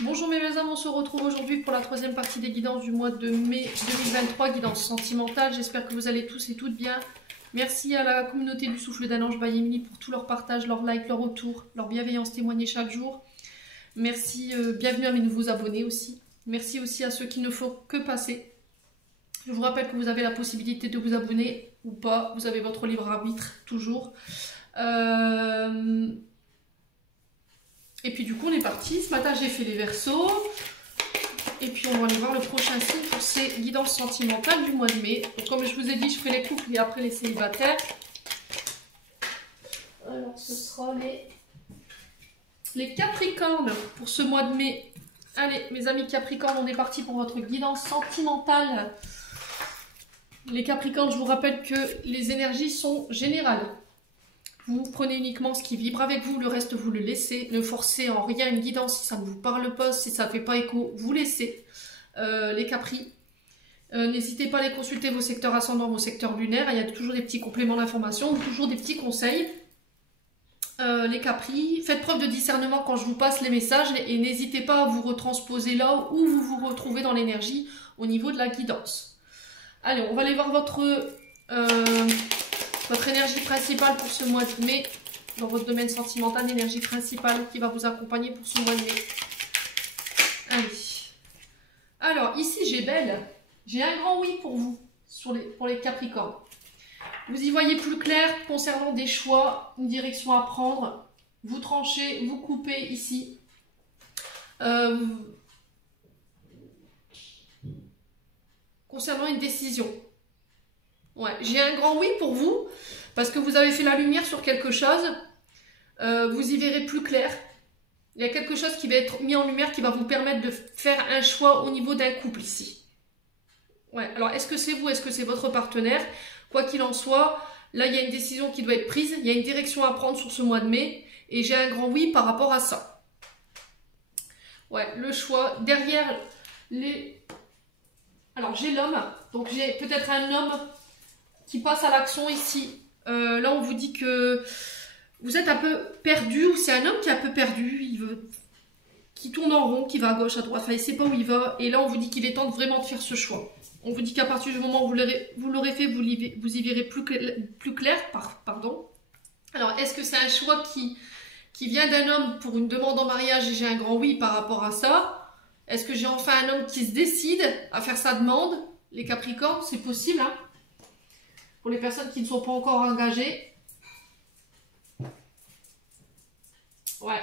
Bonjour mes âmes, on se retrouve aujourd'hui pour la troisième partie des guidances du mois de mai 2023, guidance sentimentale. J'espère que vous allez tous et toutes bien. Merci à la communauté du souffle d'un ange by Emily pour tout leur partage, leur like, leur retour, leur bienveillance témoignée chaque jour. Merci, bienvenue à mes nouveaux abonnés aussi. Merci aussi à ceux qui ne font que passer. Je vous rappelle que vous avez la possibilité de vous abonner ou pas, vous avez votre libre arbitre toujours. Et puis du coup on est parti, ce matin j'ai fait les verseaux. Et puis on va aller voir le prochain signe pour ces guidances sentimentales du mois de mai. Donc, comme je vous ai dit, je ferai les couples et après les célibataires. Alors ce sera les Capricornes pour ce mois de mai. Allez mes amis Capricornes, on est parti pour votre guidance sentimentale. Les Capricornes, je vous rappelle que les énergies sont générales. Vous prenez uniquement ce qui vibre avec vous, le reste vous le laissez. Ne forcez en rien une guidance si ça ne vous parle pas, si ça ne fait pas écho, vous laissez. Les Capris, n'hésitez pas à aller consulter vos secteurs ascendants, vos secteurs lunaires. Il y a toujours des petits compléments d'information, toujours des petits conseils. Les Capris, faites preuve de discernement quand je vous passe les messages et n'hésitez pas à vous retransposer là où vous vous retrouvez dans l'énergie au niveau de la guidance. Allez, on va aller voir votre énergie principale pour ce mois de mai, dans votre domaine sentimental, l'énergie principale qui va vous accompagner pour ce mois de mai. Allez. Alors, ici, j'ai un grand oui pour vous, pour les Capricornes. Vous y voyez plus clair concernant des choix, une direction à prendre. Vous tranchez, vous coupez ici. Concernant une décision. Ouais, j'ai un grand oui pour vous, parce que vous avez fait la lumière sur quelque chose, vous y verrez plus clair. Il y a quelque chose qui va être mis en lumière qui va vous permettre de faire un choix au niveau d'un couple ici. Ouais, alors est-ce que c'est vous, est-ce que c'est votre partenaire? Quoi qu'il en soit, là il y a une décision qui doit être prise, il y a une direction à prendre sur ce mois de mai, et j'ai un grand oui par rapport à ça. Ouais, le choix, derrière les... Alors j'ai l'homme, donc j'ai peut-être un homme qui passe à l'action ici. Là, on vous dit que vous êtes un peu perdu, ou c'est un homme qui est un peu perdu, qui tourne en rond, qui va à gauche, à droite, enfin, il ne sait pas où il va. Et là, on vous dit qu'il est temps vraiment de faire ce choix. On vous dit qu'à partir du moment où vous l'aurez fait, vous y verrez plus clair. Pardon. Alors, est-ce que c'est un choix qui vient d'un homme pour une demande en mariage et j'ai un grand oui par rapport à ça? Est-ce que j'ai enfin un homme qui se décide à faire sa demande? Les Capricornes, c'est possible, hein? Pour les personnes qui ne sont pas encore engagées. Ouais.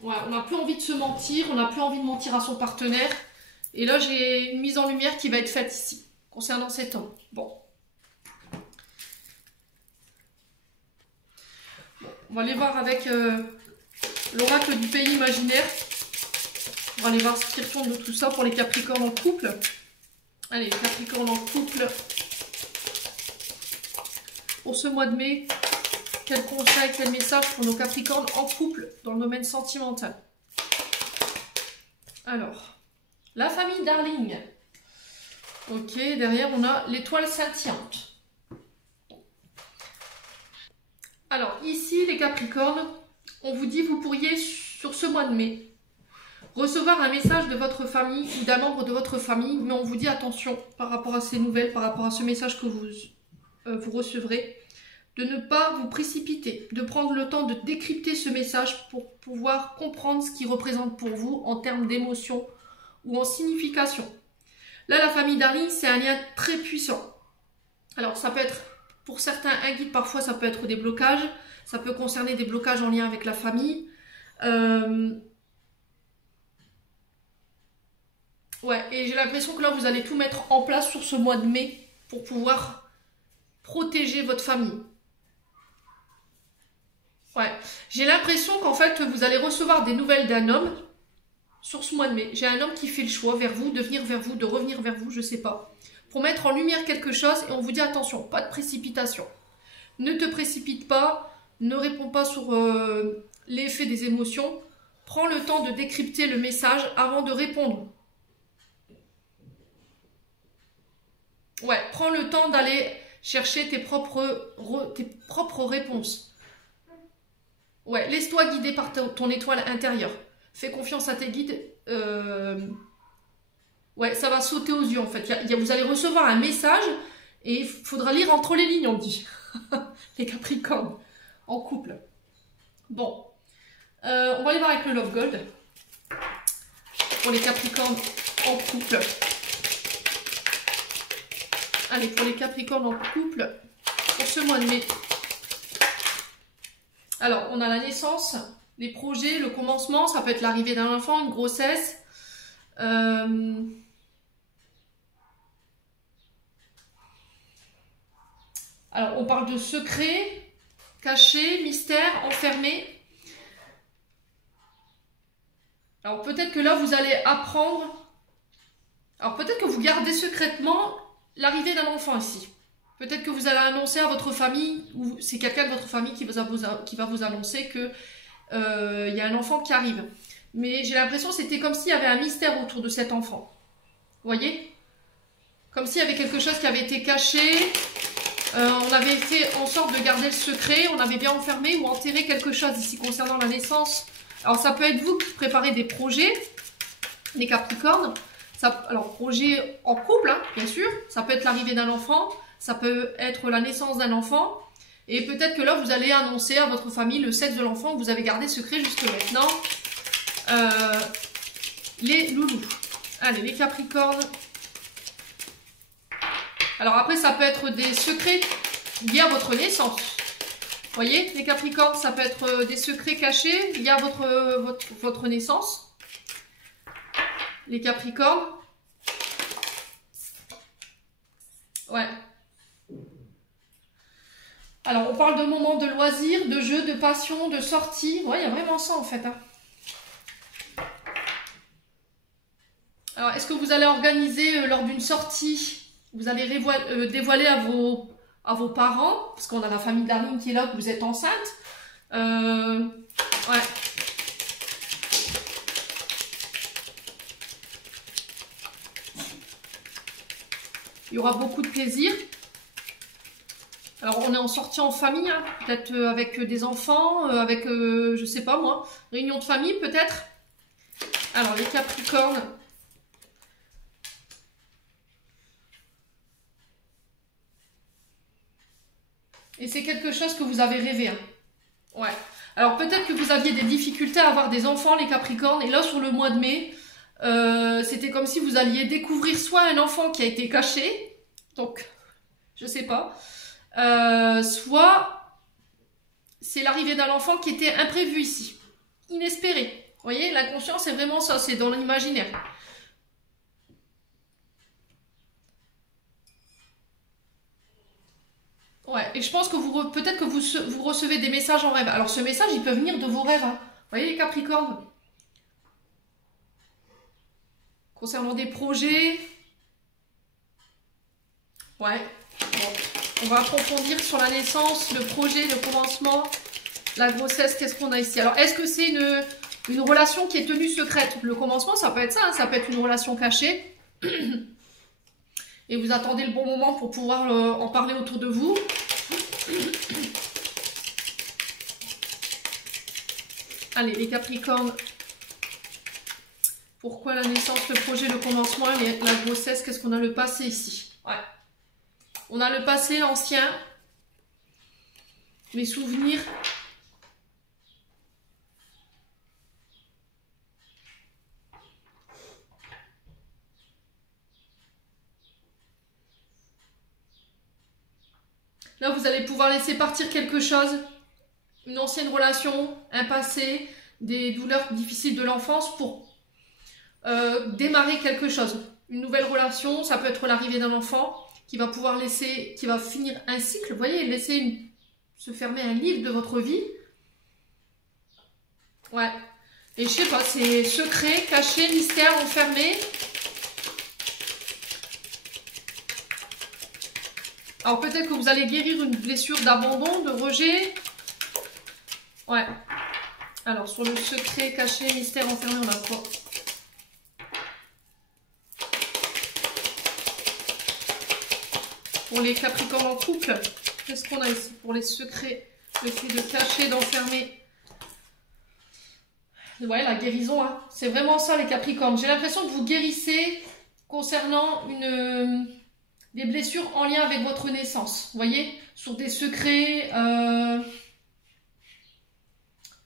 Ouais, on n'a plus envie de se mentir, on n'a plus envie de mentir à son partenaire. Et là, j'ai une mise en lumière qui va être faite ici, concernant cet homme. Bon. On va aller voir avec l'oracle du pays imaginaire. On va aller voir ce qui retourne de tout ça pour les Capricornes en couple. Allez, Capricorne en couple. Pour ce mois de mai, quel conseil, quel message pour nos Capricornes en couple dans le domaine sentimental? Alors, la famille Darling. Ok, derrière on a l'étoile scintillante. Alors, ici les Capricornes, on vous dit vous pourriez sur ce mois de mai recevoir un message de votre famille ou d'un membre de votre famille, mais on vous dit attention par rapport à ces nouvelles, par rapport à ce message que vous recevrez, de ne pas vous précipiter, de prendre le temps de décrypter ce message pour pouvoir comprendre ce qu'il représente pour vous en termes d'émotion ou en signification. Là, la famille Darling, c'est un lien très puissant. Alors, ça peut être, pour certains, un guide, parfois ça peut être des blocages, ça peut concerner des blocages en lien avec la famille. Ouais, et j'ai l'impression que là, vous allez tout mettre en place sur ce mois de mai pour pouvoir protéger votre famille. Ouais, j'ai l'impression qu'en fait, vous allez recevoir des nouvelles d'un homme sur ce mois de mai. J'ai un homme qui fait le choix vers vous, de venir vers vous, de revenir vers vous, je sais pas. Pour mettre en lumière quelque chose et on vous dit attention, pas de précipitation. Ne te précipite pas, ne réponds pas sur l'effet des émotions. Prends le temps de décrypter le message avant de répondre. Ouais, prends le temps d'aller chercher tes propres réponses. Ouais, laisse-toi guider par ton étoile intérieure. Fais confiance à tes guides. Ouais, ça va sauter aux yeux en fait. Vous allez recevoir un message et il faudra lire entre les lignes, on dit. Les Capricornes en couple. Bon, on va aller voir avec le Love Gold. Pour les Capricornes en couple. Allez, pour les Capricornes en couple, pour ce mois de mai. Alors, on a la naissance, les projets, le commencement, ça peut être l'arrivée d'un enfant, une grossesse. Alors, on parle de secret, caché, mystère, enfermé. Alors, peut-être que là, vous allez apprendre... Alors, peut-être que vous gardez secrètement l'arrivée d'un enfant ici. Peut-être que vous allez annoncer à votre famille, ou c'est quelqu'un de votre famille qui va vous annoncer que y a un enfant qui arrive. Mais j'ai l'impression que c'était comme s'il y avait un mystère autour de cet enfant. Vous voyez? Comme s'il y avait quelque chose qui avait été caché. On avait fait en sorte de garder le secret. On avait bien enfermé ou enterré quelque chose ici concernant la naissance. Alors ça peut être vous qui préparez des projets, les Capricornes. Alors projet en couple, hein, bien sûr. Ça peut être l'arrivée d'un enfant. Ça peut être la naissance d'un enfant. Et peut-être que là, vous allez annoncer à votre famille le sexe de l'enfant que vous avez gardé secret jusque maintenant. Les loulous. Allez, les Capricornes. Alors après, ça peut être des secrets liés à votre naissance. Vous voyez, les Capricornes, ça peut être des secrets cachés liés à votre naissance. Les Capricornes. Ouais. Alors, on parle de moments de loisirs, de jeux, de passion, de sorties. Ouais, il y a vraiment ça, en fait. Hein. Alors, est-ce que vous allez organiser lors d'une sortie, vous allez dévoiler à vos parents, parce qu'on a la famille Darling qui est là, que vous êtes enceinte. Ouais. Il y aura beaucoup de plaisir. Alors, on est en sortie en famille, hein, peut-être avec des enfants, avec, je sais pas moi, réunion de famille peut-être. Alors, les Capricornes. Et c'est quelque chose que vous avez rêvé. Hein. Ouais. Alors, peut-être que vous aviez des difficultés à avoir des enfants, les Capricornes. Et là, sur le mois de mai, c'était comme si vous alliez découvrir soit un enfant qui a été caché. Donc, je sais pas. Soit c'est l'arrivée d'un enfant qui était imprévu ici, inespéré. Vous voyez, l'inconscient c'est vraiment ça, c'est dans l'imaginaire. Ouais, et je pense que peut-être que vous recevez des messages en rêve. Alors ce message, il peut venir de vos rêves. Hein. Vous voyez les Capricornes? Concernant des projets. Ouais, bon. On va approfondir sur la naissance, le projet, le commencement, la grossesse, qu'est-ce qu'on a ici. Alors, est-ce que c'est une relation qui est tenue secrète? Le commencement, ça peut être ça, hein, ça peut être une relation cachée. Et vous attendez le bon moment pour pouvoir en parler autour de vous. Allez, les Capricornes. Pourquoi la naissance, le projet, le commencement, la grossesse, qu'est-ce qu'on a le passé ici? Ouais. On a le passé, l'ancien, mes souvenirs. Là, vous allez pouvoir laisser partir quelque chose, une ancienne relation, un passé, des douleurs difficiles de l'enfance pour démarrer quelque chose. Une nouvelle relation, ça peut être l'arrivée d'un enfant qui va pouvoir qui va finir un cycle, vous voyez, laisser se fermer un livre de votre vie. Ouais. Et je sais pas, c'est secret, caché, mystère, enfermé. Alors peut-être que vous allez guérir une blessure d'abandon, de rejet. Ouais. Alors sur le secret, caché, mystère, enfermé, on a quoi? Pour les Capricornes en couple, qu'est-ce qu'on a ici? Pour les secrets, le fait de cacher, d'enfermer. Ouais, la guérison, hein. C'est vraiment ça les Capricornes. J'ai l'impression que vous guérissez concernant des blessures en lien avec votre naissance. Vous voyez, sur des secrets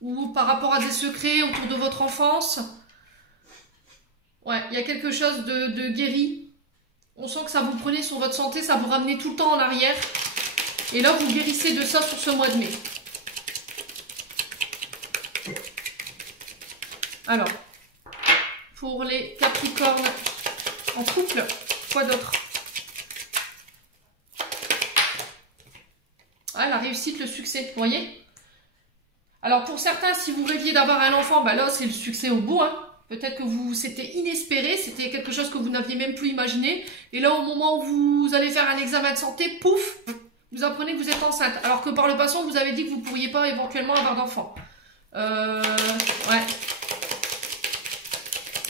ou par rapport à des secrets autour de votre enfance. Ouais, il y a quelque chose de guéri. On sent que ça vous prenait sur votre santé, ça vous ramenait tout le temps en arrière. Et là, vous guérissez de ça sur ce mois de mai. Alors, pour les Capricornes en couple, quoi d'autre? Ah, la réussite, le succès, vous voyez? Alors, pour certains, si vous rêviez d'avoir un enfant, bah là, c'est le succès au bout, hein. Peut-être que c'était inespéré, c'était quelque chose que vous n'aviez même plus imaginé. Et là, au moment où vous allez faire un examen de santé, pouf, vous apprenez que vous êtes enceinte. Alors que par le passé, on vous avait dit que vous ne pourriez pas éventuellement avoir d'enfant. Ouais.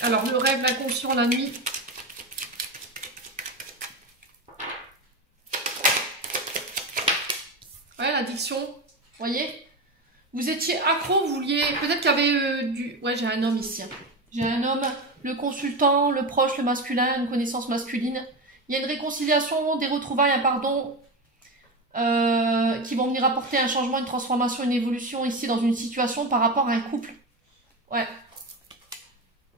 Alors, le rêve, l'inconscient, la nuit. Ouais, l'addiction. Vous voyez? Vous étiez accro, vous vouliez... Peut-être qu'il y avait du... Ouais, j'ai un homme ici. Hein. J'ai un homme, le consultant, le proche, le masculin, une connaissance masculine. Il y a une réconciliation, des retrouvailles, un pardon, qui vont venir apporter un changement, une transformation, une évolution ici dans une situation par rapport à un couple. Ouais.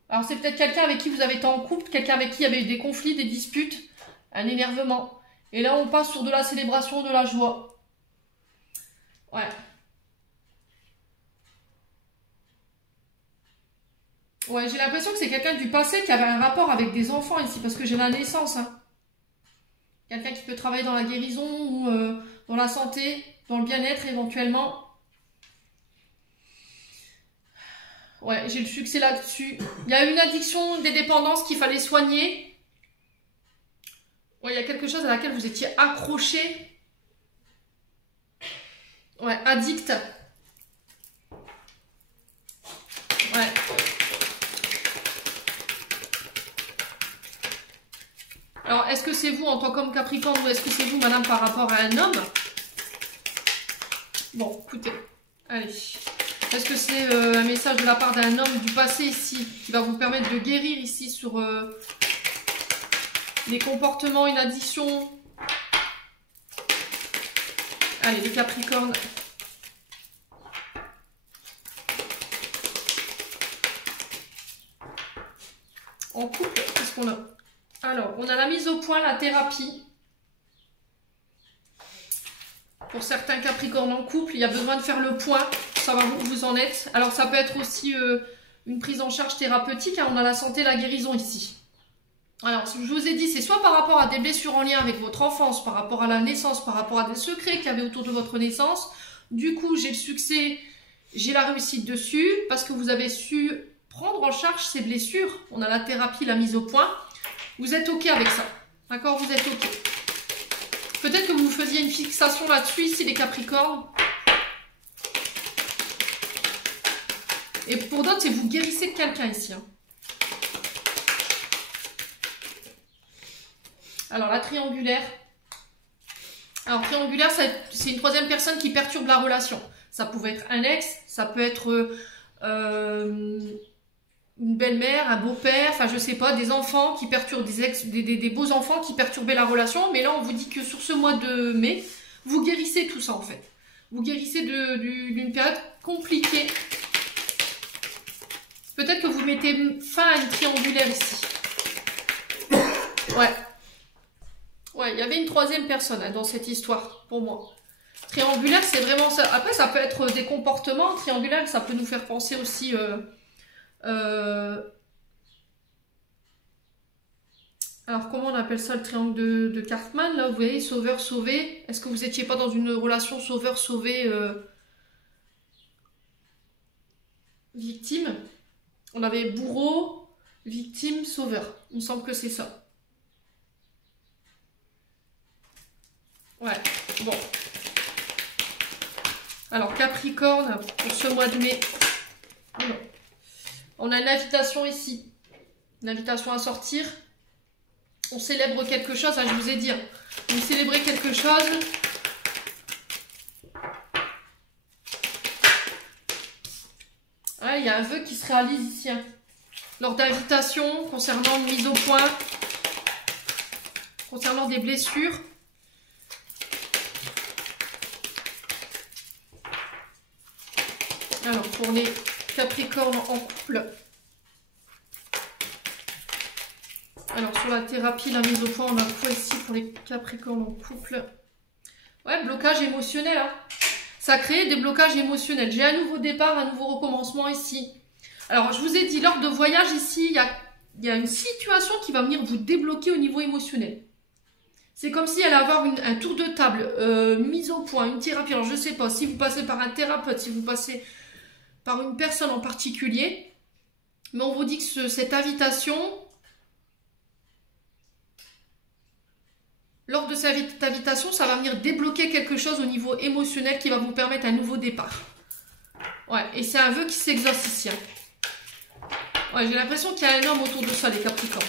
Alors c'est peut-être quelqu'un avec qui vous avez été en couple, quelqu'un avec qui il y avait eu des conflits, des disputes, un énervement. Et là on passe sur de la célébration, de la joie. Ouais. Ouais, j'ai l'impression que c'est quelqu'un du passé qui avait un rapport avec des enfants ici, parce que j'ai la naissance. Hein. Quelqu'un qui peut travailler dans la guérison ou dans la santé, dans le bien-être éventuellement. Ouais, j'ai le succès là-dessus. Il y a une addiction, des dépendances qu'il fallait soigner. Ouais, il y a quelque chose à laquelle vous étiez accroché. Ouais, addict. Ouais. Alors, est-ce que c'est vous en tant qu'homme Capricorne ou est-ce que c'est vous, madame, par rapport à un homme? Bon, écoutez, allez. Est-ce que c'est un message de la part d'un homme du passé ici qui va vous permettre de guérir ici sur les comportements, une addiction? Allez, les Capricornes. En couple, qu'est-ce qu'on a? Alors, on a la mise au point, la thérapie. Pour certains Capricornes en couple, il y a besoin de faire le point, savoir où vous en êtes. Alors, ça peut être aussi une prise en charge thérapeutique. Hein, on a la santé, la guérison ici. Alors, je vous ai dit, c'est soit par rapport à des blessures en lien avec votre enfance, par rapport à la naissance, par rapport à des secrets qu'il y avait autour de votre naissance. Du coup, j'ai le succès, j'ai la réussite dessus, parce que vous avez su prendre en charge ces blessures. On a la thérapie, la mise au point. Vous êtes OK avec ça. D'accord? Vous êtes OK. Peut-être que vous faisiez une fixation là-dessus, ici, les Capricornes. Et pour d'autres, c'est vous guérissez de quelqu'un ici. Hein. Alors, la triangulaire. Alors, triangulaire, c'est une troisième personne qui perturbe la relation. Ça pouvait être un ex, ça peut être une belle-mère, un beau-père, enfin, je sais pas, des enfants qui perturbent, des beaux enfants qui perturbaient la relation. Mais là, on vous dit que sur ce mois de mai, vous guérissez tout ça, en fait. Vous guérissez d'une période compliquée. Peut-être que vous mettez fin à une triangulaire ici. Ouais. Ouais, il y avait une troisième personne hein, dans cette histoire, pour moi. Triangulaire, c'est vraiment ça. Après, ça peut être des comportements. Triangulaire, ça peut nous faire penser aussi... Alors, comment on appelle ça, le triangle de Cartman, là, vous voyez, sauveur-sauvé. Est-ce que vous n'étiez pas dans une relation sauveur-sauvé victime? On avait bourreau, victime, sauveur. Il me semble que c'est ça. Ouais, bon. Alors, Capricorne, pour ce mois de mai. On a une invitation ici. Une invitation à sortir. On célèbre quelque chose, hein, je vous ai dit. Vous célébrez quelque chose. Ouais, il y a un vœu qui se réalise ici. Hein. Lors d'invitations, concernant une mise au point, concernant des blessures. Alors, pour les Capricornes en couple. Alors, sur la thérapie, la mise au point, on a quoi ici pour les Capricornes en couple? Ouais, blocage émotionnel. Hein. Ça crée des blocages émotionnels. J'ai un nouveau départ, un nouveau recommencement ici. Alors, je vous ai dit, lors de voyage ici, il y a une situation qui va venir vous débloquer au niveau émotionnel. C'est comme si elle allait avoir un tour de table, mise au point, une thérapie. Alors, je ne sais pas, si vous passez par un thérapeute, si vous passez par une personne en particulier, mais on vous dit que cette invitation, lors de cette invitation, ça va venir débloquer quelque chose au niveau émotionnel qui va vous permettre un nouveau départ. Ouais, et c'est un vœu qui s'exauce ici. Hein. Ouais, j'ai l'impression qu'il y a un homme autour de ça, les Capricornes.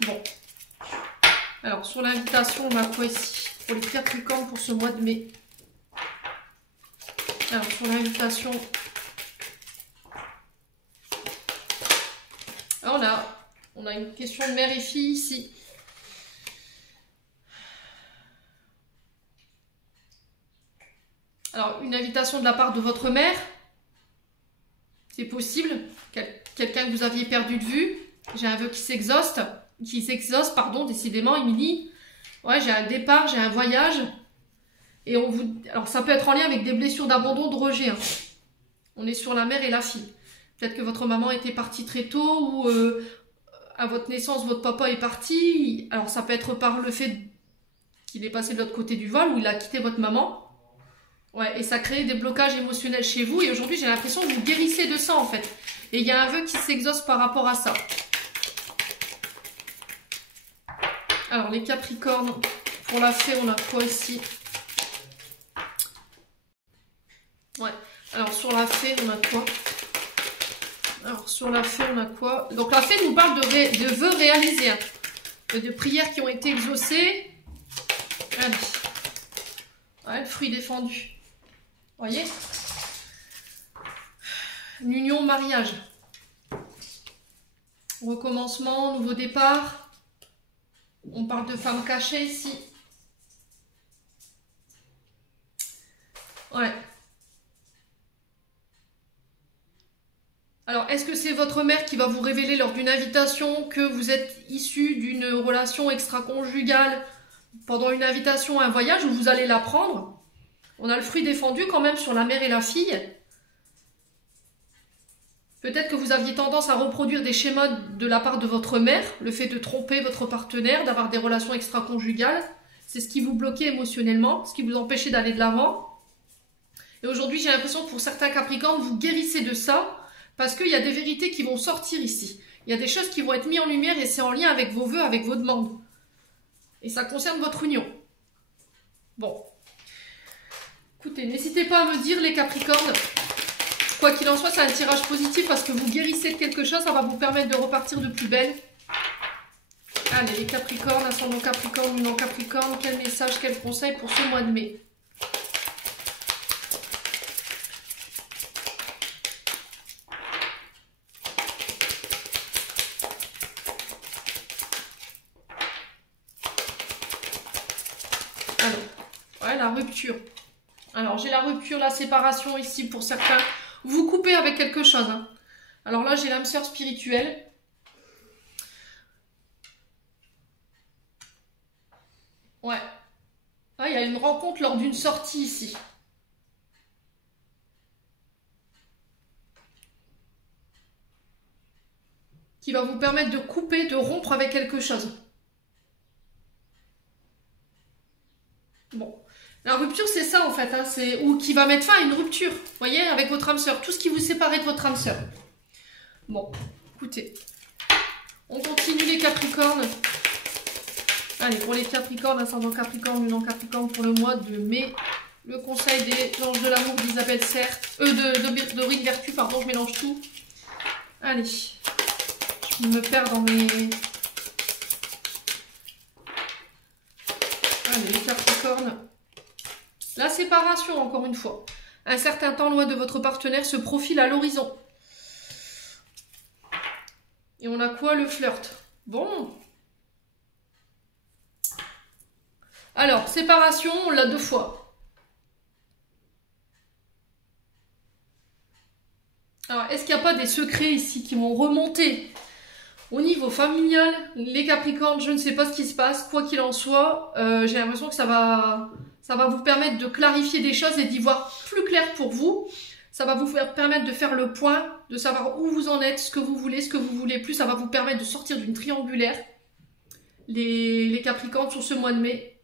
Bon. Alors, sur l'invitation, on a quoi ici? Pour les Capricornes pour ce mois de mai. Alors, sur l'invitation... On a une question de mère et fille ici. Alors, une invitation de la part de votre mère. C'est possible. Quelqu'un que vous aviez perdu de vue. J'ai un vœu qui s'exauce, pardon, décidément, Émilie. Ouais, j'ai un départ, j'ai un voyage. Et on vous... Alors, ça peut être en lien avec des blessures d'abandon, de rejet. Hein. On est sur la mère et la fille. Peut-être que votre maman était partie très tôt ou à votre naissance, votre papa est parti. Alors, ça peut être par le fait qu'il est passé de l'autre côté du voile ou il a quitté votre maman. Ouais, et ça crée des blocages émotionnels chez vous. Et aujourd'hui, j'ai l'impression que vous guérissez de ça, en fait. Et il y a un vœu qui s'exauce par rapport à ça. Alors, les Capricornes, pour la fée, on a quoi ici? Ouais, alors sur la fée, on a quoi? Alors, sur la fée, on a quoi? Donc, la fée nous parle de vœux réalisés, hein, de prières qui ont été exaucées. Allez. Ouais, le fruit défendu. Vous voyez? Une union, mariage. Recommencement, nouveau départ. On parle de femme cachée ici. Ouais. Alors, est-ce que c'est votre mère qui va vous révéler lors d'une invitation que vous êtes issu d'une relation extra-conjugale pendant une invitation à un voyage où vous allez l'apprendre? On a le fruit défendu quand même sur la mère et la fille. Peut-être que vous aviez tendance à reproduire des schémas de la part de votre mère, le fait de tromper votre partenaire, d'avoir des relations extra-conjugales. C'est ce qui vous bloquait émotionnellement, ce qui vous empêchait d'aller de l'avant. Et aujourd'hui, j'ai l'impression que pour certains Capricornes, vous guérissez de ça. Parce qu'il y a des vérités qui vont sortir ici. Il y a des choses qui vont être mises en lumière et c'est en lien avec vos vœux, avec vos demandes. Et ça concerne votre union. Bon. Écoutez, n'hésitez pas à me dire les Capricornes. Quoi qu'il en soit, c'est un tirage positif parce que vous guérissez de quelque chose. Ça va vous permettre de repartir de plus belle. Allez, les Capricornes, ascendant Capricorne, lunan Capricorne. Quel message, quel conseil pour ce mois de mai? La rupture. Alors, j'ai la rupture, la séparation ici pour certains. Vous coupez avec quelque chose. Hein. Alors là, j'ai l'âme sœur spirituelle. Ouais. Ah, il y a une rencontre lors d'une sortie ici. Qui va vous permettre de couper, de rompre avec quelque chose. Bon. La rupture, c'est ça en fait, hein, ou qui va mettre fin à une rupture, vous voyez, avec votre âme sœur, tout ce qui vous séparait de votre âme sœur. Bon, écoutez, on continue les Capricornes. Allez, pour les Capricornes, ascendant Capricorne, lunan Capricorne pour le mois de mai, le conseil des anges de l'amour d'Isabelle Serre, d'Aurine Vertu, pardon, je mélange tout. Allez, je me perds dans mes... Allez, les Capricornes. La séparation, encore une fois. Un certain temps loin de votre partenaire se profile à l'horizon. Et on a quoi? Le flirt. Bon. Alors, séparation, on l'a 2 fois. Alors, est-ce qu'il n'y a pas des secrets ici qui vont remonter au niveau familial? Les Capricornes, je ne sais pas ce qui se passe. Quoi qu'il en soit, j'ai l'impression que ça va vous permettre de clarifier des choses et d'y voir plus clair pour vous. Ça va vous permettre de faire le point, de savoir où vous en êtes, ce que vous voulez plus. Ça va vous permettre de sortir d'une triangulaire. Les Capricornes sur ce mois de mai.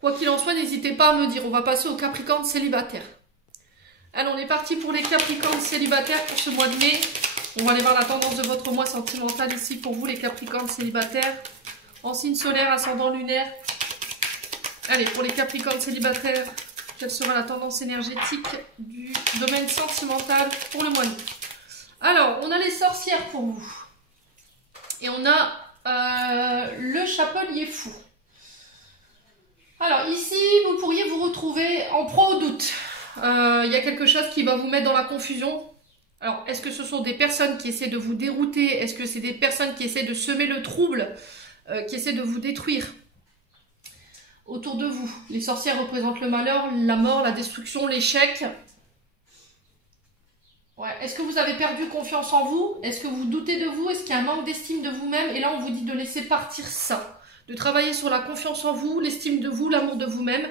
Quoi qu'il en soit, n'hésitez pas à me dire. On va passer aux Capricornes célibataires. Alors, on est parti pour les Capricornes célibataires pour ce mois de mai. On va aller voir la tendance de votre mois sentimental ici pour vous, les Capricornes célibataires. En signe solaire, ascendant lunaire. Allez, pour les Capricornes célibataires, quelle sera la tendance énergétique du domaine sentimental pour le mois de mai? Alors, on a les sorcières pour vous. Et on a le chapelier fou. Alors, ici, vous pourriez vous retrouver en proie au doute. Il y a quelque chose qui va vous mettre dans la confusion. Alors, est-ce que ce sont des personnes qui essaient de vous dérouter? Est-ce que c'est des personnes qui essaient de semer le trouble, qui essaient de vous détruire autour de vous? Les sorcières représentent le malheur, la mort, la destruction, l'échec. Ouais. Est-ce que vous avez perdu confiance en vous? Est-ce que vous doutez de vous? Est-ce qu'il y a un manque d'estime de vous-même? Et là, on vous dit de laisser partir ça. De travailler sur la confiance en vous, l'estime de vous, l'amour de vous-même.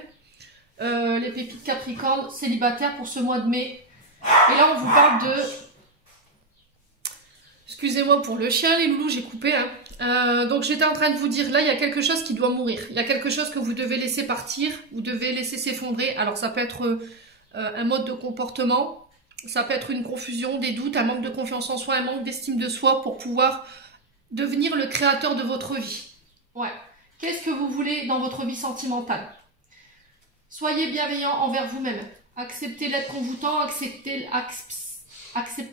Les pépites Capricorne célibataires pour ce mois de mai. Et là, on vous parle de... Excusez-moi pour le chien, les loulous, j'ai coupé. Donc, j'étais en train de vous dire, là, il y a quelque chose qui doit mourir. Il y a quelque chose que vous devez laisser partir. Vous devez laisser s'effondrer. Alors, ça peut être un mode de comportement. Ça peut être une confusion, des doutes, un manque de confiance en soi, un manque d'estime de soi pour pouvoir devenir le créateur de votre vie. Ouais. Qu'est-ce que vous voulez dans votre vie sentimentale? Soyez bienveillant envers vous-même. Acceptez l'aide qu'on vous tend, acceptez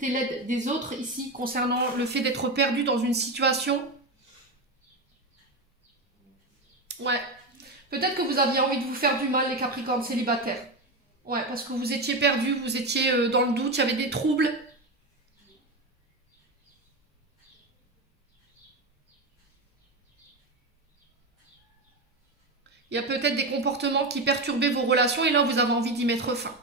l'aide des autres ici concernant le fait d'être perdu dans une situation. Ouais. Peut-être que vous aviez envie de vous faire du mal, les Capricornes célibataires. Ouais, parce que vous étiez perdu, vous étiez dans le doute, il y avait des troubles. Il y a peut-être des comportements qui perturbaient vos relations et là, vous avez envie d'y mettre fin.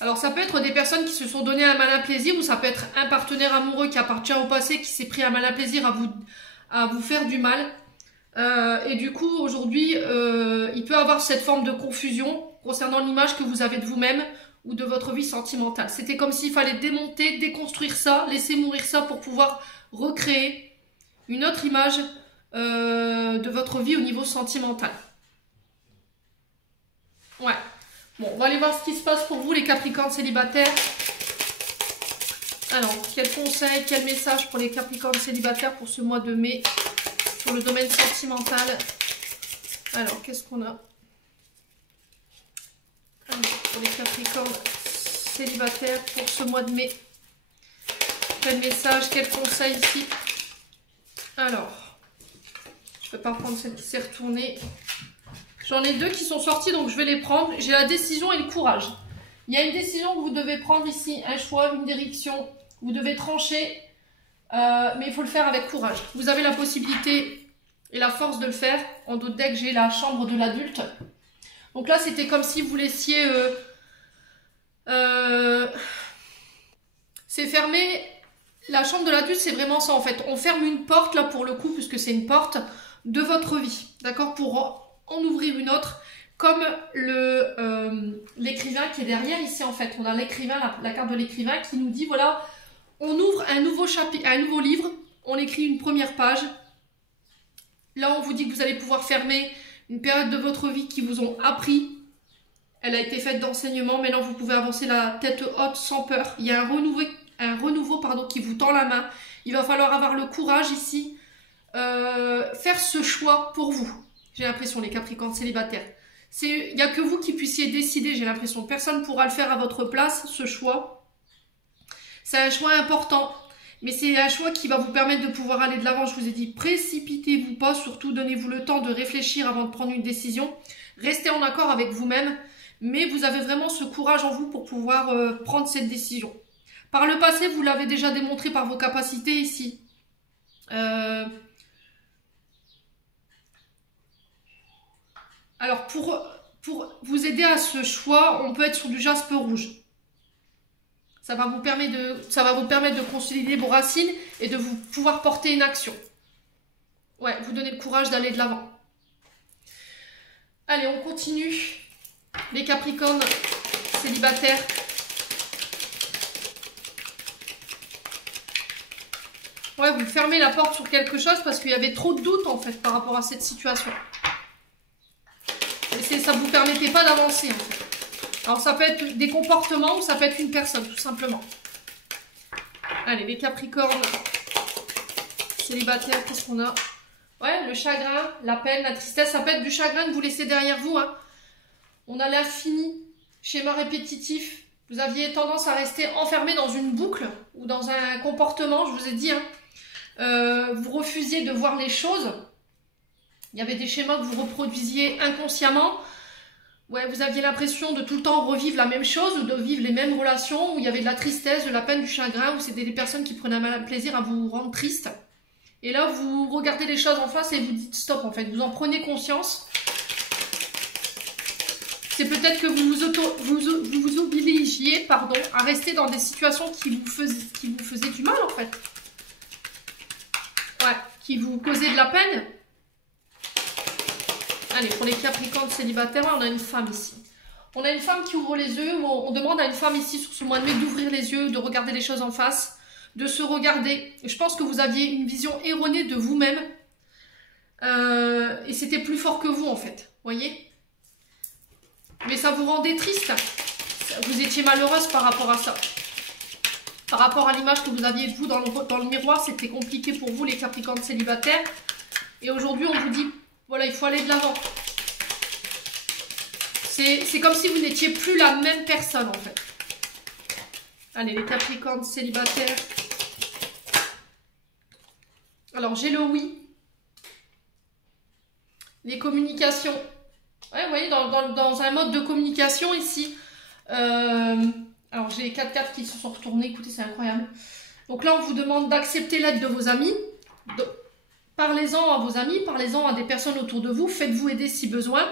Alors, ça peut être des personnes qui se sont donné un malin plaisir ou ça peut être un partenaire amoureux qui appartient au passé, qui s'est pris un malin plaisir à vous faire du mal. Et du coup, aujourd'hui, il peut avoir cette forme de confusion concernant l'image que vous avez de vous-même ou de votre vie sentimentale. C'était comme s'il fallait démonter, déconstruire ça, laisser mourir ça pour pouvoir recréer une autre image de votre vie au niveau sentimental. Ouais. Bon, on va aller voir ce qui se passe pour vous, les Capricornes célibataires. Alors, quel conseil, quel message pour les Capricornes célibataires pour ce mois de mai sur le domaine sentimental? Alors, qu'est-ce qu'on a? Alors, pour les Capricornes célibataires pour ce mois de mai. Quel message, quel conseil ici? Alors, je ne vais pas prendre celle qui s'est retournée. J'en ai 2 qui sont sortis, donc je vais les prendre. J'ai la décision et le courage. Il y a une décision que vous devez prendre ici, un choix, une direction. Vous devez trancher, mais il faut le faire avec courage. Vous avez la possibilité et la force de le faire. En d'autres decks, j'ai la chambre de l'adulte. Donc là, c'était comme si vous laissiez... c'est fermé. La chambre de l'adulte, c'est vraiment ça en fait. On ferme une porte là pour le coup, puisque c'est une porte de votre vie. D'accord? Pour en ouvrir une autre, comme l'écrivain qui est derrière ici en fait. On a l'écrivain, la carte de l'écrivain qui nous dit voilà, on ouvre un nouveau chapitre, un nouveau livre, on écrit une première page. Là, on vous dit que vous allez pouvoir fermer une période de votre vie qui vous ont appris. Elle a été faite d'enseignement. Maintenant, vous pouvez avancer la tête haute sans peur. Il y a un renouveau qui vous tend la main. Il va falloir avoir le courage ici, faire ce choix pour vous. J'ai l'impression, les Capricornes célibataires. Il n'y a que vous qui puissiez décider, j'ai l'impression. Personne ne pourra le faire à votre place, ce choix. C'est un choix important, mais c'est un choix qui va vous permettre de pouvoir aller de l'avant. Je vous ai dit, précipitez-vous pas, surtout donnez-vous le temps de réfléchir avant de prendre une décision. Restez en accord avec vous-même, mais vous avez vraiment ce courage en vous pour pouvoir prendre cette décision. Par le passé, vous l'avez déjà démontré par vos capacités ici. Alors, pour vous aider à ce choix, on peut être sur du jaspe rouge. Ça va vous permettre de consolider vos racines et de vous pouvoir porter une action. Ouais, vous donner le courage d'aller de l'avant. Allez, on continue. Les Capricornes célibataires. Ouais, vous fermez la porte sur quelque chose parce qu'il y avait trop de doutes en fait par rapport à cette situation. Et ça ne vous permettait pas d'avancer en fait. Alors ça peut être des comportements ou ça peut être une personne tout simplement. Allez, les Capricornes célibataires, qu'est-ce qu'on a? Ouais, le chagrin, la peine, la tristesse, ça peut être du chagrin que vous laissez derrière vous. Hein. On a l'infini, schéma répétitif. Vous aviez tendance à rester enfermé dans une boucle ou dans un comportement, je vous ai dit. Hein. Vous refusiez de voir les choses. Il y avait des schémas que vous reproduisiez inconsciemment. Ouais, vous aviez l'impression de tout le temps revivre la même chose ou de vivre les mêmes relations où il y avait de la tristesse, de la peine, du chagrin, où c'était des personnes qui prenaient un plaisir à vous rendre triste. Et là, vous regardez les choses en face et vous dites stop en fait, vous en prenez conscience. C'est peut-être que vous vous obligiez à rester dans des situations qui vous faisaient du mal en fait. Ouais, qui vous causaient de la peine. Allez, pour les Capricornes célibataires, on a une femme ici. On a une femme qui ouvre les yeux. On demande à une femme ici sur ce mois de mai d'ouvrir les yeux, de regarder les choses en face, de se regarder. Et je pense que vous aviez une vision erronée de vous-même. Et c'était plus fort que vous en fait. Voyez? Mais ça vous rendait triste. Vous étiez malheureuse par rapport à ça. Par rapport à l'image que vous aviez de vous dans le miroir, c'était compliqué pour vous les Capricornes célibataires. Et aujourd'hui, on vous dit... Voilà, il faut aller de l'avant. C'est comme si vous n'étiez plus la même personne, en fait. Allez, les Capricornes célibataires. Alors, j'ai le oui. Les communications. Ouais, vous voyez, dans un mode de communication, ici. Alors, j'ai les 4 cartes qui se sont retournées. Écoutez, c'est incroyable. Donc là, on vous demande d'accepter l'aide de vos amis. Parlez-en à vos amis, parlez-en à des personnes autour de vous, faites-vous aider si besoin.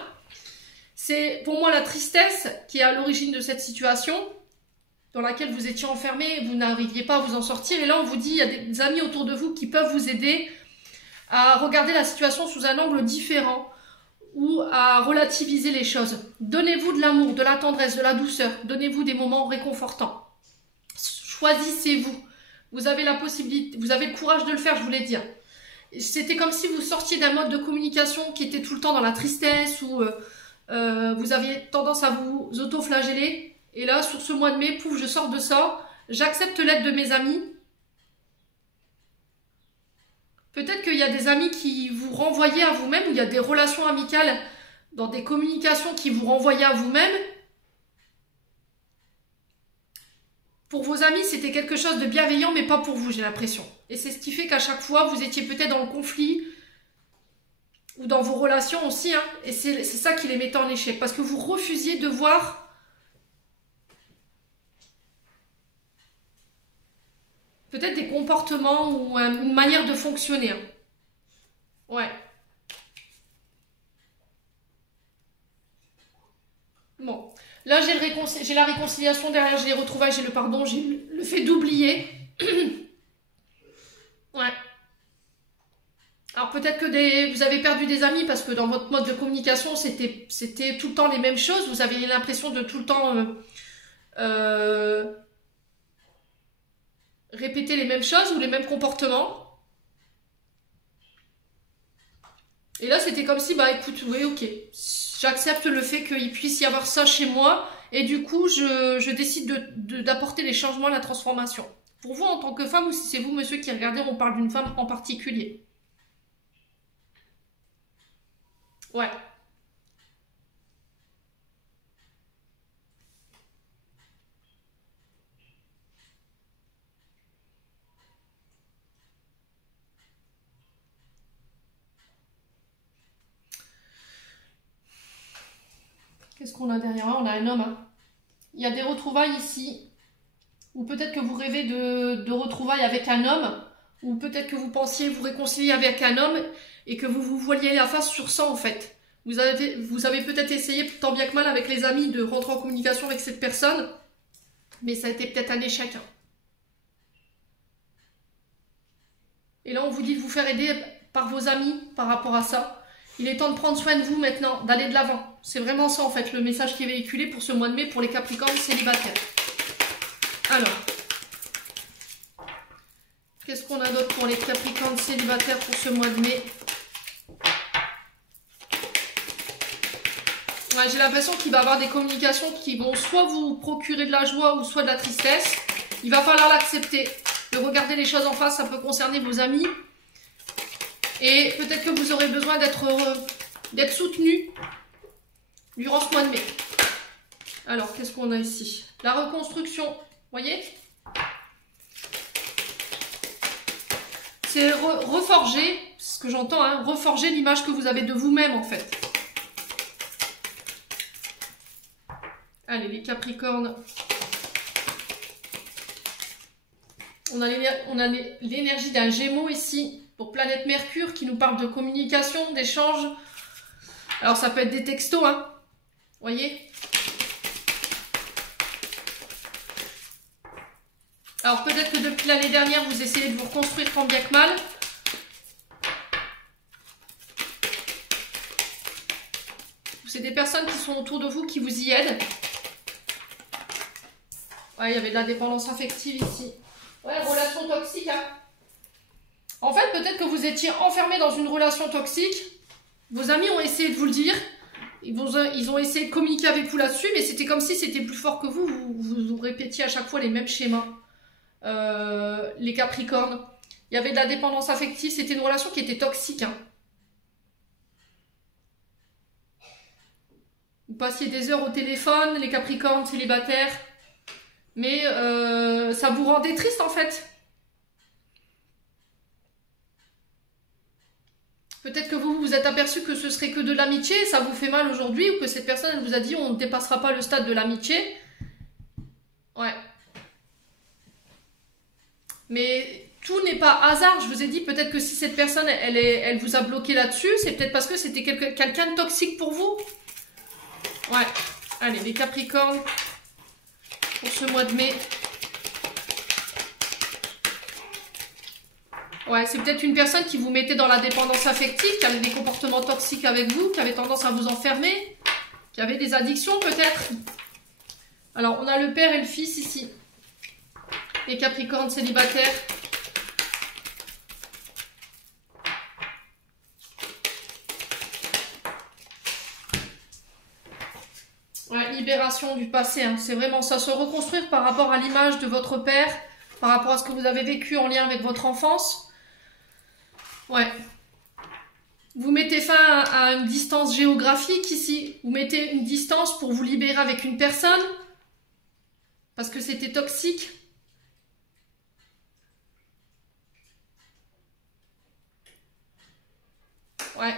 C'est pour moi la tristesse qui est à l'origine de cette situation dans laquelle vous étiez enfermé, vous n'arriviez pas à vous en sortir. Et là, on vous dit, il y a des amis autour de vous qui peuvent vous aider à regarder la situation sous un angle différent ou à relativiser les choses. Donnez-vous de l'amour, de la tendresse, de la douceur. Donnez-vous des moments réconfortants. Choisissez-vous. Vous avez la possibilité, vous avez le courage de le faire, je vous l'ai dit. C'était comme si vous sortiez d'un mode de communication qui était tout le temps dans la tristesse ou vous aviez tendance à vous auto-flageller. Et là, sur ce mois de mai, pouf, je sors de ça. J'accepte l'aide de mes amis. Peut-être qu'il y a des amis qui vous renvoyaient à vous-même, ou il y a des relations amicales dans des communications qui vous renvoyaient à vous-même. Pour vos amis, c'était quelque chose de bienveillant, mais pas pour vous, j'ai l'impression. Et c'est ce qui fait qu'à chaque fois, vous étiez peut-être dans le conflit ou dans vos relations aussi. Hein, et c'est ça qui les mettait en échec. Parce que vous refusiez de voir peut-être des comportements ou une manière de fonctionner. Hein. Ouais. Bon. Là, j'ai la réconciliation derrière, j'ai les retrouvailles, j'ai le pardon, j'ai le fait d'oublier. Ouais. Alors peut-être que vous avez perdu des amis parce que dans votre mode de communication, c'était tout le temps les mêmes choses. Vous avez l'impression de tout le temps répéter les mêmes choses ou les mêmes comportements. Et là, c'était comme si, bah écoute, oui, ok, j'accepte le fait qu'il puisse y avoir ça chez moi et du coup, je décide d'apporter les changements, la transformation. Pour vous, en tant que femme, ou si c'est vous, monsieur, qui regardez, on parle d'une femme en particulier. Ouais. Qu'est-ce qu'on a derrière? On a un homme. Hein. Il y a des retrouvailles ici. ou peut-être que vous rêvez de retrouvailles avec un homme, ou peut-être que vous pensiez vous réconcilier avec un homme et que vous vous voiliez la face sur ça en fait. Vous avez peut-être essayé tant bien que mal avec les amis de rentrer en communication avec cette personne, mais ça a été peut-être un échec. Et là, on vous dit de vous faire aider par vos amis par rapport à ça. Il est temps de prendre soin de vous maintenant, d'aller de l'avant. C'est vraiment ça en fait, le message qui est véhiculé pour ce mois de mai pour les Capricornes célibataires. Alors, qu'est-ce qu'on a d'autre pour les Capricornes célibataires pour ce mois de mai? Ouais, j'ai l'impression qu'il va y avoir des communications qui vont soit vous procurer de la joie ou soit de la tristesse. Il va falloir l'accepter, de regarder les choses en face, ça peut concerner vos amis. Et peut-être que vous aurez besoin d'être soutenu durant ce mois de mai. Alors, qu'est-ce qu'on a ici? La reconstruction, vous voyez? C'est reforger, c'est ce que j'entends, hein, reforger l'image que vous avez de vous-même en fait. Allez, les Capricornes. On a l'énergie d'un Gémeaux ici, pour planète Mercure, qui nous parle de communication, d'échange. Alors, ça peut être des textos, hein. Vous voyez? Alors, peut-être que depuis l'année dernière, vous essayez de vous reconstruire tant bien que mal. C'est des personnes qui sont autour de vous, qui vous y aident. Ouais, il y avait de la dépendance affective ici. Ouais, relation toxique, hein. En fait, peut-être que vous étiez enfermé dans une relation toxique. Vos amis ont essayé de vous le dire. Ils ont essayé de communiquer avec vous là-dessus, mais c'était comme si c'était plus fort que vous. Vous répétiez à chaque fois les mêmes schémas. Les Capricornes. Il y avait de la dépendance affective. C'était une relation qui était toxique, hein. Vous passiez des heures au téléphone, les Capricornes célibataires. Mais ça vous rendait triste en fait. Peut-être que vous vous êtes aperçu que ce serait que de l'amitié, ça vous fait mal aujourd'hui, ou que cette personne elle vous a dit on ne dépassera pas le stade de l'amitié. Ouais. Mais tout n'est pas hasard, je vous ai dit, peut-être que si cette personne elle vous a bloqué là-dessus, c'est peut-être parce que c'était quelqu'un de toxique pour vous. Ouais. Allez, les Capricornes, pour ce mois de mai. Ouais, c'est peut-être une personne qui vous mettait dans la dépendance affective, qui avait des comportements toxiques avec vous, qui avait tendance à vous enfermer, qui avait des addictions peut-être. Alors, on a le père et le fils ici. Les Capricornes célibataires. Ouais, libération du passé, hein. C'est vraiment ça, se reconstruire par rapport à l'image de votre père, par rapport à ce que vous avez vécu en lien avec votre enfance. Ouais. Vous mettez fin à une distance géographique ici. Vous mettez une distance pour vous libérer avec une personne. Parce que c'était toxique. Ouais.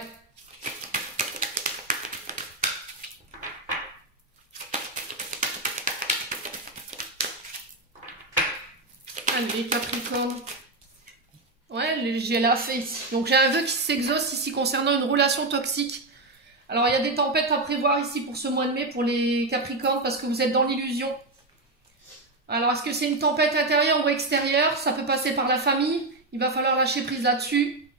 Allez, les Capricornes. Ouais, j'ai la fée ici. Donc j'ai un vœu qui s'exauce ici concernant une relation toxique. Alors il y a des tempêtes à prévoir ici pour ce mois de mai pour les Capricornes parce que vous êtes dans l'illusion. Alors est-ce que c'est une tempête intérieure ou extérieure? Ça peut passer par la famille. Il va falloir lâcher prise là-dessus.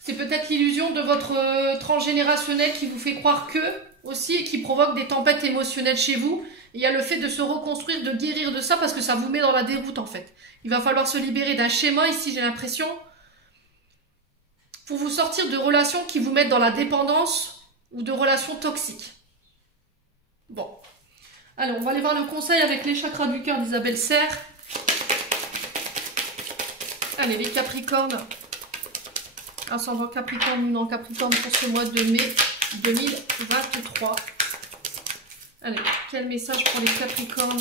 C'est peut-être l'illusion de votre transgénérationnel qui vous fait croire que aussi et qui provoque des tempêtes émotionnelles chez vous. Il y a le fait de se reconstruire, de guérir de ça parce que ça vous met dans la déroute en fait. Il va falloir se libérer d'un schéma ici, j'ai l'impression, pour vous sortir de relations qui vous mettent dans la dépendance ou de relations toxiques. Bon. Alors, on va aller voir le conseil avec les chakras du cœur d'Isabelle Serre. Allez, les Capricornes. Ascendant Capricorne, Lune en Capricorne pour ce mois de mai 2023. Allez, quel message pour les Capricornes?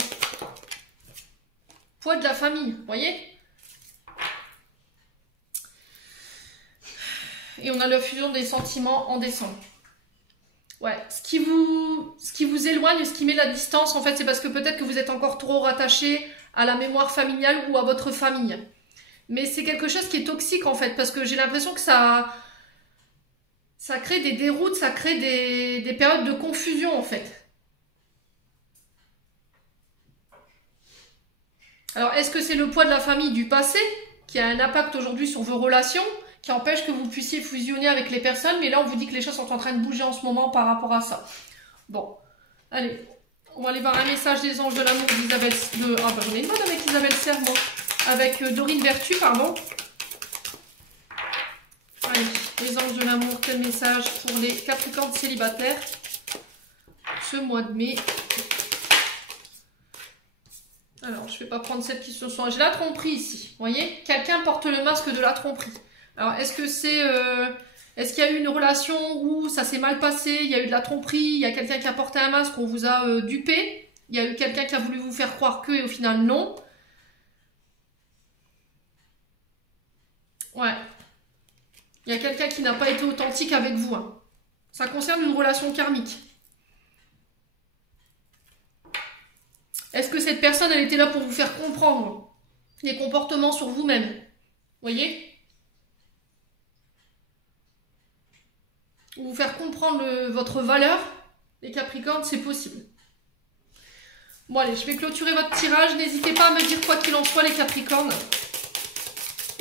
Poids de la famille, vous voyez? Et on a la fusion des sentiments en décembre. Ouais, ce qui vous éloigne, ce qui met la distance, en fait, c'est parce que peut-être que vous êtes encore trop rattaché à la mémoire familiale ou à votre famille. Mais c'est quelque chose qui est toxique, en fait, parce que j'ai l'impression que ça crée des déroutes, ça crée des périodes de confusion, en fait. Alors, est-ce que c'est le poids de la famille du passé qui a un impact aujourd'hui sur vos relations, qui empêche que vous puissiez fusionner avec les personnes, mais là, on vous dit que les choses sont en train de bouger en ce moment par rapport à ça. Bon, allez, on va aller voir un message des anges de l'amour d'Isabelle... Ah, bah, j'en ai une bonne avec Isabelle Serre, moi. Avec Dorine Vertu, pardon. Allez, les anges de l'amour, quel message pour les Capricornes célibataires ce mois de mai. Alors, je ne vais pas prendre celles qui se sont... J'ai la tromperie ici, vous voyez? Quelqu'un porte le masque de la tromperie. Alors, est-ce que c'est... Est-ce qu'il y a eu une relation où ça s'est mal passé? Il y a eu de la tromperie, il y a quelqu'un qui a porté un masque, on vous a dupé. Il y a eu quelqu'un qui a voulu vous faire croire que, et au final, non. Ouais. Il y a quelqu'un qui n'a pas été authentique avec vous. Hein. Ça concerne une relation karmique. Est-ce que cette personne, elle était là pour vous faire comprendre les comportements sur vous-même? Vous voyez? Vous faire comprendre votre valeur, les Capricornes, c'est possible. Bon allez, je vais clôturer votre tirage. N'hésitez pas à me dire quoi qu'il en soit, les Capricornes.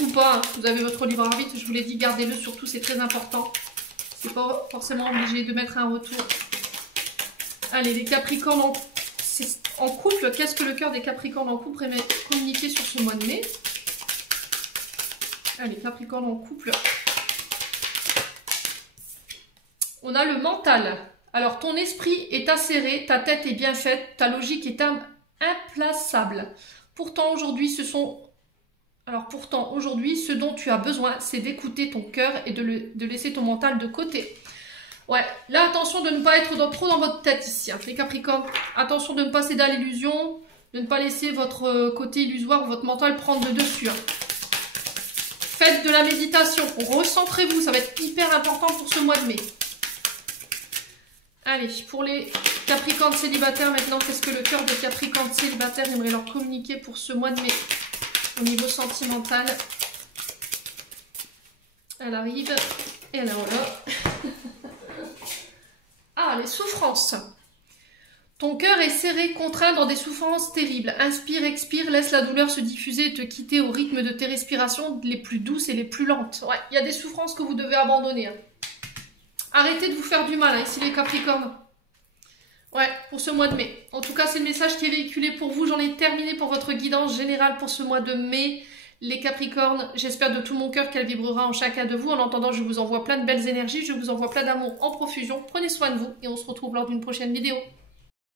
Ou pas, hein. Vous avez votre libre arbitre, je vous l'ai dit, gardez-le surtout, c'est très important. C'est pas forcément obligé de mettre un retour. Allez, les Capricornes en couple, qu'est-ce que le cœur des Capricornes en couple aimerait communiquer sur ce mois de mai? Allez, Capricornes en couple. On a le mental. Alors, ton esprit est acéré, ta tête est bien faite, ta logique est implaçable. Pourtant, aujourd'hui, ce dont tu as besoin, c'est d'écouter ton cœur et de laisser ton mental de côté. Ouais, là, attention de ne pas être trop dans votre tête ici, hein, les Capricornes. Attention de ne pas céder à l'illusion, de ne pas laisser votre côté illusoire ou votre mental prendre le dessus. Hein. Faites de la méditation, recentrez-vous, ça va être hyper important pour ce mois de mai. Allez, pour les Capricornes célibataires, maintenant, qu'est-ce que le cœur des Capricornes célibataires aimerait leur communiquer pour ce mois de mai au niveau sentimental? Elle arrive, et alors là... Ah, les souffrances. Ton cœur est serré, contraint dans des souffrances terribles. Inspire, expire, laisse la douleur se diffuser et te quitter au rythme de tes respirations les plus douces et les plus lentes. Ouais, il y a des souffrances que vous devez abandonner. Hein. Arrêtez de vous faire du mal, hein, ici les Capricornes. Ouais, pour ce mois de mai. En tout cas, c'est le message qui est véhiculé pour vous. J'en ai terminé pour votre guidance générale pour ce mois de mai. Les Capricornes, j'espère de tout mon cœur qu'elle vibrera en chacun de vous. En attendant, je vous envoie plein de belles énergies, je vous envoie plein d'amour en profusion. Prenez soin de vous et on se retrouve lors d'une prochaine vidéo.